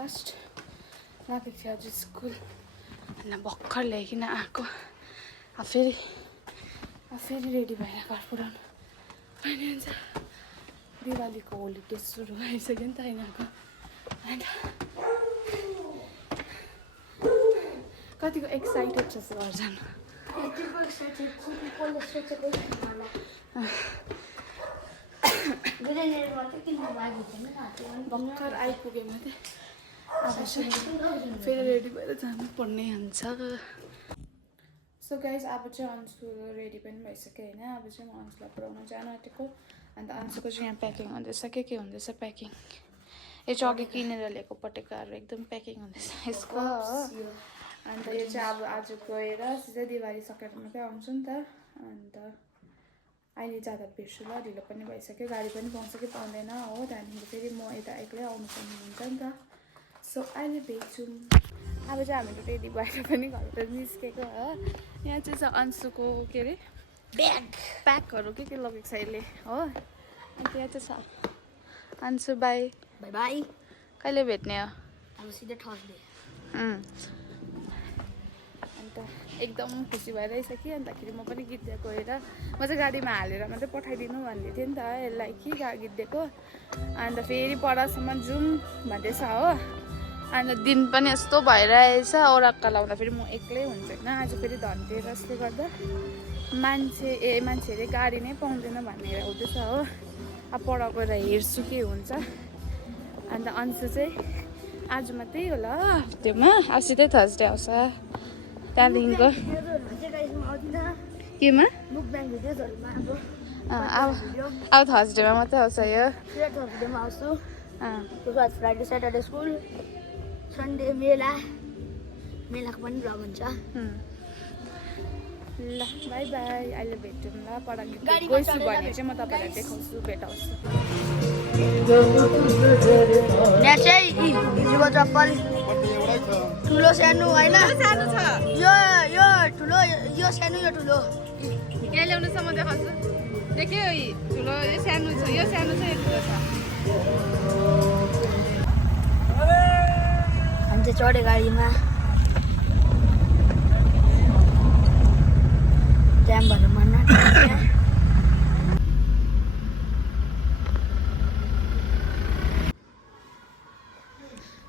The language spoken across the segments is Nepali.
लास्ट राखेको थियो आज स्कुल अनि भर्खर ल्याइकन आएको फेरि रेडी भएर घर पुऱ्याउनु अनि हुन्छ दिवालीको होलिडे सुरु भइसक्यो नि त यिनीहरूको अन्त कतिको एक्साइटेड छ घर जानु भर्खर आइपुग्यो मात्रै अब फेरि रेडी भएर जानु पर्ने हुन्छ सो गाइज अब चाहिँ अंशु रेडी पनि भइसक्यो होइन अब चाहिँ म अंशुलाई पुऱ्याउन जानु आँटेको अन्त अंशुको चाहिँ यहाँ प्याकिङ हुँदैछ के हुँदैछ प्याकिङ यो चाहिँ अघि किनेर ल्याएको पटेकाहरू एकदम प्याकिङ हुँदैछ यसको अन्त यो चाहिँ अब आज गएर सिधै दिवाली सकेर मात्रै आउँछु नि त अन्त अहिले जाँदा बिर्छु ल ढिलो पनि भइसक्यो गाडी पनि पाउँछ कि पाउँदैन हो त्यहाँदेखि फेरि म यता एक्लै आउनुपर्ने हुन्छ नि त सो अहिले भेट्छौँ अब चाहिँ हामीहरू रेडी भएर पनि घरबाट निस्केको हो यहाँ चाहिँ छ अंशुको के अरे प्याकहरू के लगेको छ यसले हो अन्त यहाँ चाहिँ छ अंशु बाई बाई बाई कहिले भेट्ने हो अब सिधै थर्सडे अन्त एकदम खुसी भइरहेछ कि अन्तखेरि म पनि गीत दिएको हेर म चाहिँ गाडीमा हालेर मात्रै पठाइदिनु भन्दै थिएँ नि त यसलाई कि गीत दिएको अन्त फेरि परसम्म जाउँ भन्दैछ हो अन्त दिन पनि यस्तो भइरहेछ ओराक्का लाउँदा फेरि म एक्लै हुन्छ होइन आज फेरि धनतेरसले गर्दा मान्छेले गाडी नै पाउँदैन भनेर हुँदैछ हो अब पर गएर हेर्छु के हुन्छ अन्त अंशु चाहिँ आज मात्रै होला हप्तामा अब सिधै थर्सडे आउँछ त्यहाँदेखिको केमा अब थर्सडेमा मात्रै आउँछ यो फ्राइडे स्याटरडे स्कुल सन्डे मेलाको पनि भ्लग हुन्छ ल बाई बाई अहिले भेटौँ ल पढाइ गइछु भने चाहिँ म तपाईँलाई देखाउँछु भेटाउँछु यहाँ चाहिँ हिजोको चप्पल ठुलो सानो होइन सानो छ यो ठुलो यो सानो यो ठुलो यहाँ ल्याउनुहोस् म देखाउँछु देख्यो ठुलो यो सानो छ यो सानो छ यो ठुलो छ हामी चाहिँ चढ्यो गाडीमा जाम भएर मर्न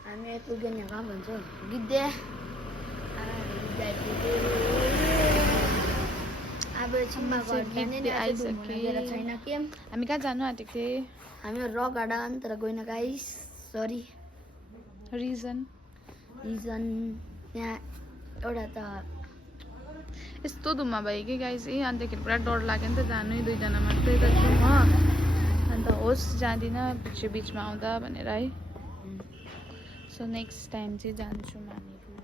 हामी आइपुग्यो नि कहाँ भन्छ गिद्धे अब छिम्मा छैन के हामी कहाँ जानु आँटेको थिएँ हामी रक गार्डन तर गएन गाइस सरी रिजन त्यहाँ एउटा त यस्तो धुम्मा भयो कि गाइस अन्तखेरि पुरा डर लाग्यो नि त जानु दुईजना मात्रै त जाउँ हो अन्त होस् जाँदिनँ पछि बिचमा आउँदा भनेर है सो नेक्स्ट टाइम चाहिँ जान्छु हामीहरू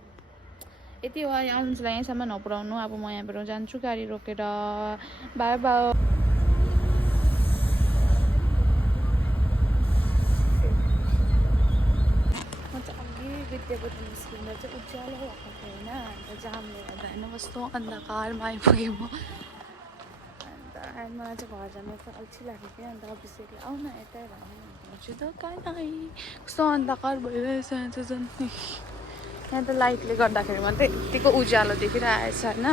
यति हो अंशलाई यहीँसम्म नपुऱ्याउनु अब म यहाँबाट जान्छु गाडी रोकेर बाई बाई विद्यापति निस्किँदा चाहिँ उज्यालो भएको थियो होइन अन्त जामले गर्दा होइन कस्तो अन्धकारमा आइपुगेँ म अन्त मलाई चाहिँ घर जानु चाहिँ अल्छी लाग्यो कि अन्त अभिषेकले आउन यतै भन्छु त कहाँ कस्तो अन्धकार भइरहेछ यहाँ चाहिँ झन् यहाँ त लाइटले गर्दाखेरि मात्रै यत्तिको उज्यालो देखिरहेछ होइन